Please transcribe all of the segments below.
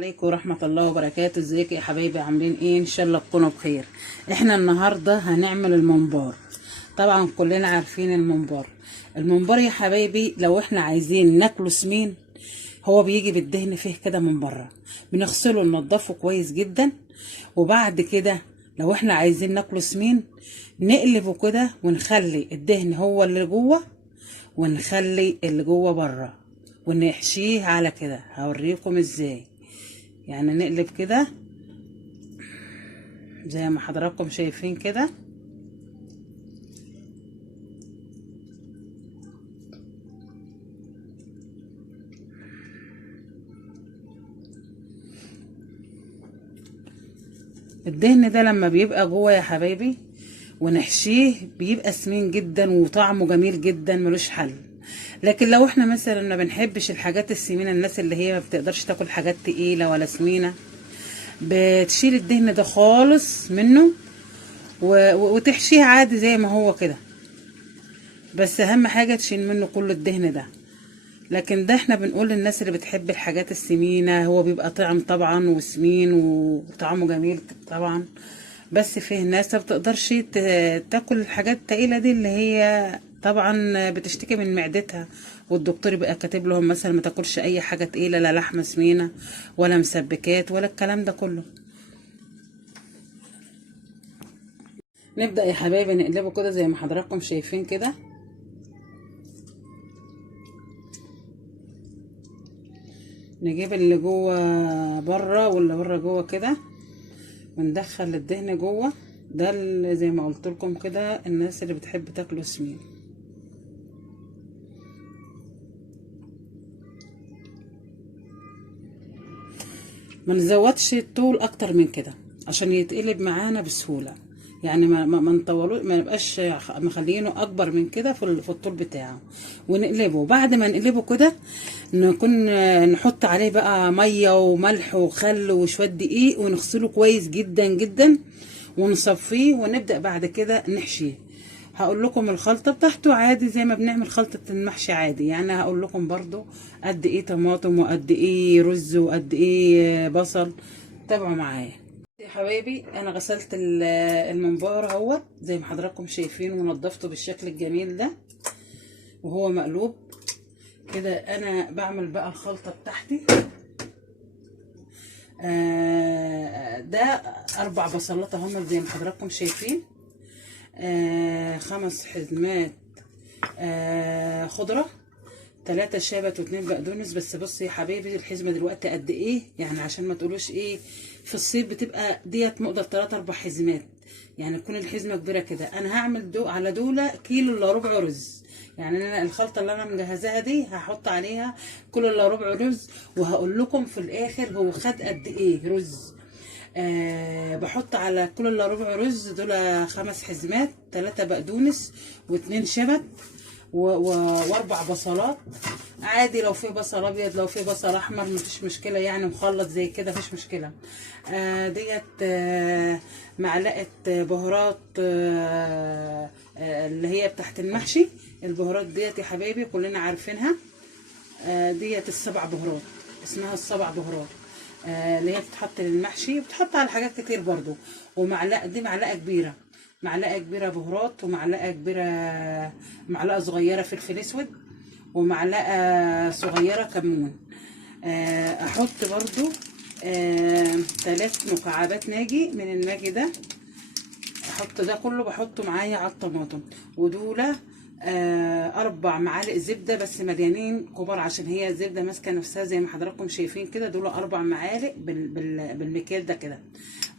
عليكم ورحمة الله وبركاته. ازيكم يا حبايبي؟ عاملين ايه؟ ان شاء الله تكونوا بخير. احنا النهاردة هنعمل الممبار. طبعا كلنا عارفين الممبار يا حبايبي. لو احنا عايزين ناكله سمين، هو بيجي بالدهن فيه كده من بره، بنغسله ننضفه كويس جدا. وبعد كده لو احنا عايزين ناكله سمين، نقلبه كده ونخلي الدهن هو اللي جوه ونخلي اللي جوه بره، ونحشيه على كده. هوريكم ازاي. يعني نقلب كده زي ما حضراتكم شايفين كده. الدهن ده لما بيبقى جوه يا حبايبي ونحشيه بيبقى سمين جدا وطعمه جميل جدا ملوش حل. لكن لو احنا مثلا ما بنحبش الحاجات السمينه، الناس اللي هي ما بتقدرش تاكل حاجات تقيله ولا سمينه، بتشيل الدهن ده خالص منه وتحشيه عادي زي ما هو كده. بس اهم حاجه تشيل منه كل الدهن ده. لكن ده احنا بنقول للناس اللي بتحب الحاجات السمينه، هو بيبقى طعم طبعا وسمين وطعمه جميل طبعا. بس فيه ناس ما بتقدرش تاكل الحاجات التقيله دي، اللي هي طبعا بتشتكي من معدتها، والدكتور بيبقى كاتب لهم مثلا ما تاكلش اي حاجه تقيله، لا لحمه سمينه ولا مسبكات ولا الكلام ده كله. نبدا يا حبايبي نقلبه كده زي ما حضراتكم شايفين كده. نجيب اللي جوه بره واللي بره جوه كده، وندخل الدهن جوه. ده اللي زي ما قلت لكم كده، الناس اللي بتحب تاكله سمين. ما نزودش الطول اكتر من كده عشان يتقلب معانا بسهوله. يعني ما نطولوش، ما نبقاش مخلينه اكبر من كده في الطول بتاعه. ونقلبه. بعد ما نقلبه كده نكون نحط عليه بقى ميه وملح وخل وشويه دقيق، ونغسله كويس جدا جدا ونصفيه، ونبدا بعد كده نحشيه. هقول لكم الخلطه بتاعته عادي زي ما بنعمل خلطه المحشي عادي. يعني هقول لكم برضو قد ايه طماطم وقد ايه رز وقد ايه بصل. تابعوا معايا يا حبايبي. انا غسلت الممبار اهو زي ما حضراتكم شايفين، ونضفته بالشكل الجميل ده وهو مقلوب كده. انا بعمل بقى الخلطه بتاعتي. ده 4 بصلات هم زي ما حضراتكم شايفين. 5 حزمات خضره، 3 شبت و2 بقدونس. بس بصي يا حبايبي، الحزمه دلوقتي قد ايه؟ يعني عشان ما تقولوش ايه، في الصيف بتبقى ديت مقدر 3 4 حزمات، يعني تكون الحزمه كبيره كده. انا هعمل على دولة كيلو الا ربع رز. يعني انا الخلطه اللي انا مجهزاها دي هحط عليها كيلو الا ربع رز، وهقول لكم في الاخر هو خد قد ايه رز. بحط على كيلو الا ربع رز دول 5 حزمات، 3 بقدونس و2 شبت واربع بصلات عادي. لو في بصل ابيض، لو في بصل احمر مفيش مشكله، يعني مخلط زي كده مفيش مشكله. ديت معلقه بهارات اللي هي بتاعت المحشي. البهارات ديت يا حبايبي كلنا عارفينها. ديت السبع بهارات، اسمها السبع بهارات. اللي هي بتتحط للمحشي، بتحط على حاجات كتير برضو. ومعلقه، دي معلقه كبيره، معلقه كبيره بهارات، ومعلقه كبيره، معلقه صغيره فلفل اسود، ومعلقه صغيره كمون. احط برضو 3 مكعبات ماجي من الماجي ده. احط ده كله، بحطه معايا على الطماطم. ودوله 4 معالق زبده بس مليانين كبار، عشان هي الزبده ماسكه نفسها زي ما حضراتكم شايفين كده. دول 4 معالق بالمكيال ده كده،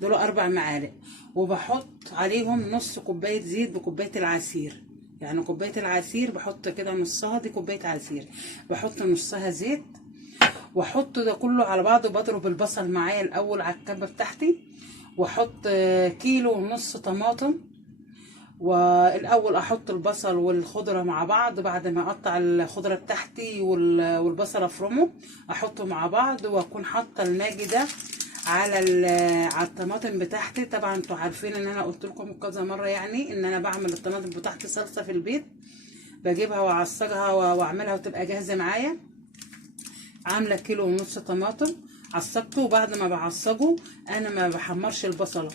دول 4 معالق. وبحط عليهم نص كوبايه زيت بكوبايه العصير. يعني كوبايه العصير بحط كده نصها، دي كوبايه عصير بحط نصها زيت. واحط ده كله على بعضه. بضرب البصل معايا الاول على الكبه بتاعتي، واحط كيلو ونص طماطم. والاول احط البصل والخضره مع بعض. بعد ما اقطع الخضره بتاعتي والبصل افرمه، احطه مع بعض. واكون حاطه الماجي ده على الطماطم بتاعتي. طبعا انتوا عارفين ان انا قلت لكم كذا مره، يعني ان انا بعمل الطماطم بتاعتي صلصه في البيت، بجيبها واعصجها واعملها وتبقى جاهزه معايا. عامله كيلو ونص طماطم، عصجته. وبعد ما بعصجه انا ما بحمرش البصله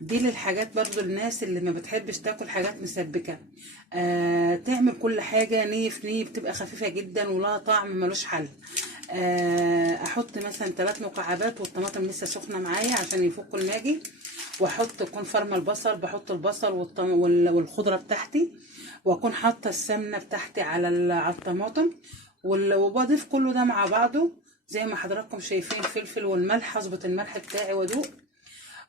دي للحاجات برضو الناس اللي ما بتحبش تاكل حاجات مسبكه. تعمل كل حاجه ني في ني، بتبقى خفيفه جدا ولها طعم ملوش حل. احط مثلا 3 مكعبات والطماطم لسه سخنه معايا عشان يفكوا الماجي، واحط اكون فرمه البصل، بحط البصل والخضره بتاعتي، واكون حاطه السمنه بتاعتي على الطماطم، وبضيف كله ده مع بعضه زي ما حضراتكم شايفين. فلفل والملح، اظبط الملح بتاعي وادوق.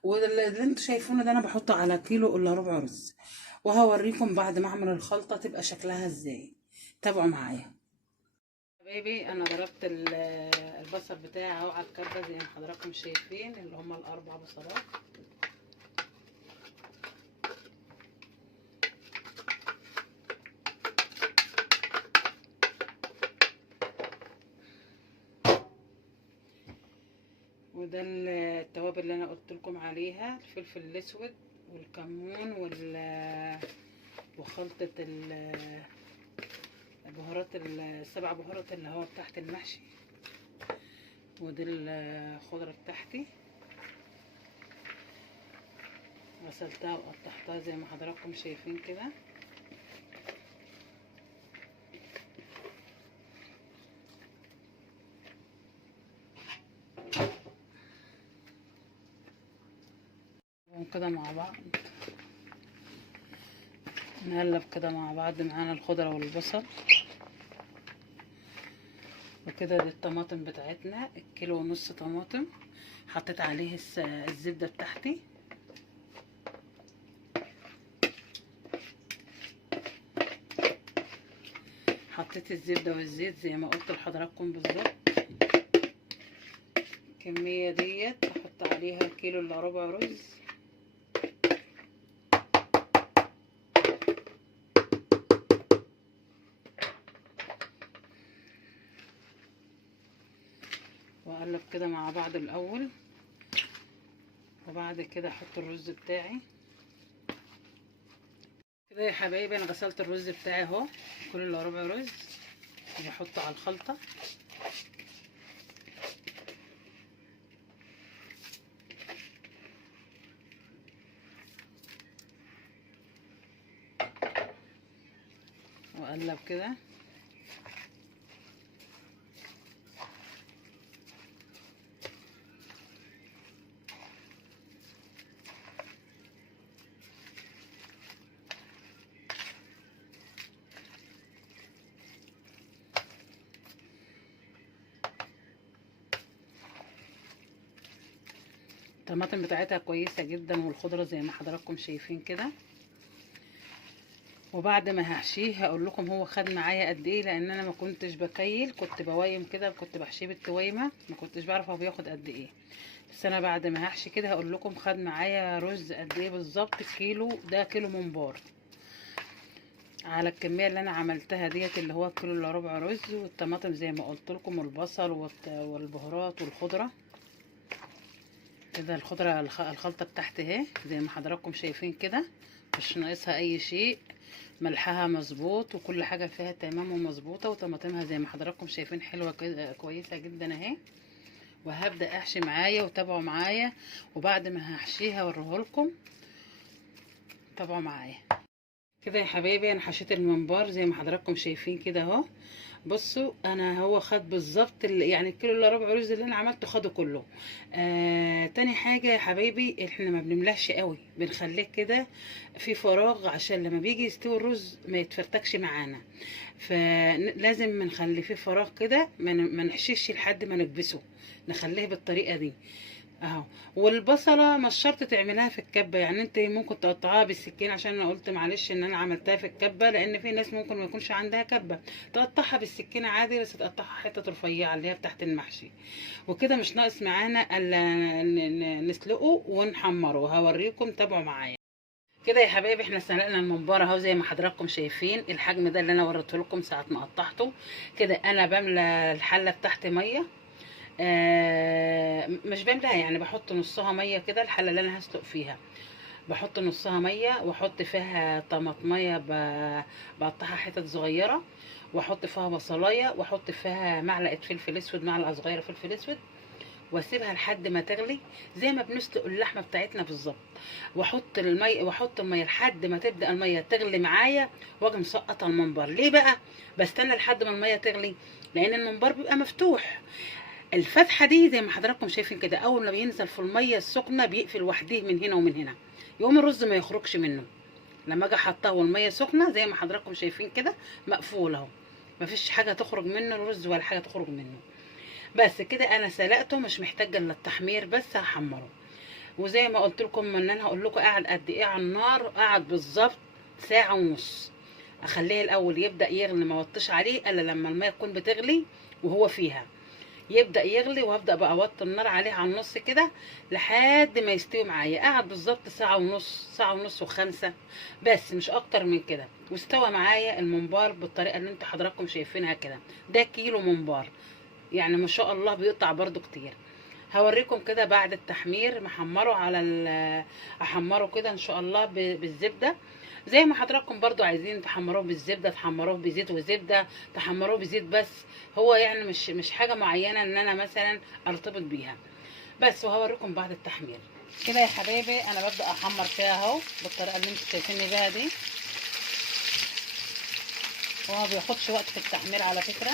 واللي انتوا شايفينه ده انا بحطه على كيلو الا ربع رز، وهوريكم بعد ما اعمل الخلطه تبقى شكلها ازاي. تابعوا معايا حبايبي. انا ضربت البصل بتاعي اهو على الكبه زي ما حضراتكم شايفين، اللي هما ال4 بصلات. وده التوابل اللي انا قلت لكم عليها، الفلفل الاسود والكمون وخلطه البهارات، ال7 بهارات اللي هو بتاعت المحشي. ودي الخضره بتاعتي غسلتها وقطعتها زي ما حضراتكم شايفين كده. كده مع بعض نقلب كده مع بعض. معانا الخضرة والبصل. وكده دي الطماطم بتاعتنا، 1.5 كيلو طماطم. حطيت عليه الزبدة بتاعتي، حطيت الزبدة والزيت زي ما قلت لحضراتكم بالظبط. الكمية ديت احط عليها 1 كيلو الا ربع رز. واقلب كده مع بعض الاول، وبعد كده احط الرز بتاعي كده. يا حبايبي انا غسلت الرز بتاعي اهو، 1 كيلو الا ربع رز. بحطه على الخلطة. واقلب كده. الطماطم بتاعتها كويسة جدا والخضرة زي ما حضراتكم شايفين كده. وبعد ما هحشيه هقول لكم هو خد معايا قد ايه، لان انا ما كنتش بكيل، كنت بوايم كده، كنت بحشيه بالتويمه، ما كنتش بعرف هو بياخد قد ايه. بس انا بعد ما هحشي كده هقول لكم خد معايا رز قد ايه بالظبط. الكيلو ده كيلو ممبار على الكميه اللي انا عملتها ديت، اللي هو 1 كيلو الا ربع رز. والطماطم زي ما قلت لكم، والبصل والبهارات والخضره كده. الخضره الخلطه بتاعتي اهي زي ما حضراتكم شايفين كده، مش ناقصها اي شيء. ملحها مظبوط وكل حاجه فيها تمام ومظبوطه. وطماطمها زي ما حضراتكم شايفين حلوه كده كويسه جدا اهي. وهبدا احشي معايا وتابعوا معايا. وبعد ما هحشيها اوريهولكم، تابعوا معايا كده يا حبايبي. انا حشيت الممبار زي ما حضراتكم شايفين كده اهو. بصوا انا هو خد بالظبط يعني الكيلو الا ربع رز اللي انا عملته خده كله. تاني حاجه يا حبايبي، احنا ما بنملاش قوي، بنخليه كده في فراغ عشان لما بيجي يستوي الرز ما يتفرتكش معانا. فلازم نخلي فيه فراغ كده، ما نحشيش لحد ما نكبسه، نخليه بالطريقه دي اهو. والبصله مش شرط تعملها في الكبه، يعني انت ممكن تقطعها بالسكين، عشان انا قلت معلش ان انا عملتها في الكبه، لان في ناس ممكن ما يكونش عندها كبه، تقطعها بالسكينه عادي، بس تقطعها حته رفيعه اللي هي بتاعت المحشي. وكده مش ناقص معانا الا نسلقه ونحمره. هوريكم، تابعوا معايا كده يا حبايبي. احنا سلقنا الممبار اهو زي ما حضراتكم شايفين. الحجم ده اللي انا وريته لكم ساعه ما قطعته كده. انا بملى الحله بتاعتي ميه، مش بملاها يعني، بحط نصها ميه كده. الحله اللي انا هسلق فيها بحط نصها ميه، واحط فيها طماطميه بقطعها حتت صغيره، واحط فيها بصلايه، واحط فيها معلقه فلفل اسود، معلقه صغيره فلفل اسود، واسيبها لحد ما تغلي زي ما بنسلق اللحمه بتاعتنا بالظبط. واحط الميه لحد ما تبدا الميه تغلي معايا، واجي مسقطه الممبار. ليه بقى بستنى لحد ما الميه تغلي؟ لان الممبار بيبقى مفتوح. الفتحه دي زي ما حضراتكم شايفين كده، اول ما بينزل في الميه السخنه بيقفل وحده من هنا ومن هنا، يقوم الرز ما يخرجش منه. لما اجي احطها والميه سخنه زي ما حضراتكم شايفين كده مقفول اهو، مفيش حاجه تخرج منه الرز ولا حاجه تخرج منه. بس كده انا سلقته، مش محتاجه الا التحمير بس، هحمره. وزي ما قلت لكم ان انا هقول لكم قاعد قد ايه على النار، قاعد بالظبط ساعه ونص. اخليه الاول يبدا يغلي، ما اوطيش عليه الا لما الميه تكون بتغلي وهو فيها يبدا يغلي، وهبدا بقى اوطي النار عليه على النص كده لحد ما يستوي معايا. قاعد بالظبط ساعه ونص، ساعه ونص وخمسه بس، مش اكتر من كده. واستوى معايا الممبار بالطريقه اللي انتوا حضراتكم شايفينها كده. ده كيلو ممبار، يعني ما شاء الله بيقطع برضو كتير. هوريكم كده بعد التحمير محمره على احمره كده ان شاء الله بالزبده. زي ما حضراتكم برضو عايزين تحمروه بالزبده، تحمروه بزيت وزبده، تحمروه بزيت بس. هو يعني مش حاجه معينه ان انا مثلا ارتبط بيها بس. وهوريكم بعد التحمير كده يا حبايبي. انا ببدا احمر فيها اهو بالطريقه اللي انتوا شايفيني بيها دي. هو ما بياخدش وقت في التحمير على فكره،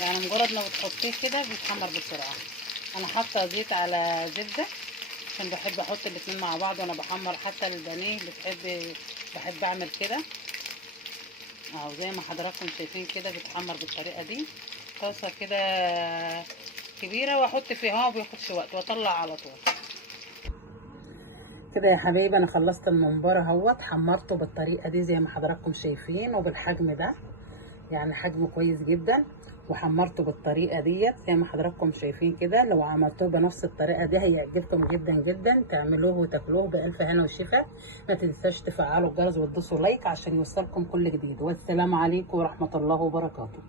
يعني مجرد ما بتحطيه كده بيتحمر بسرعه. انا حاطه زيت على زبده عشان بحب احط الاتنين مع بعض وانا بحمر. حتى البانيه بحب اعمل كده اهو زي ما حضراتكم شايفين كده، بيتحمر بالطريقه دي. طاسه كده كبيره واحط فيها، ما بياخدش وقت، واطلع على طول كده يا حبايبي. انا خلصت الممبار اهوت، حمرته بالطريقه دي زي ما حضراتكم شايفين، وبالحجم ده يعني حجمه كويس جدا. وحمرته بالطريقه ديت زي ما حضراتكم شايفين كده. لو عملتوه بنفس الطريقه دي هيعجبكم جدا جدا، تعملوه وتاكلوه بالف هنا وشفا. ما تنساش تفعلوا الجرس وتدوسوا لايك عشان يوصلكم كل جديد. والسلام عليكم ورحمه الله وبركاته.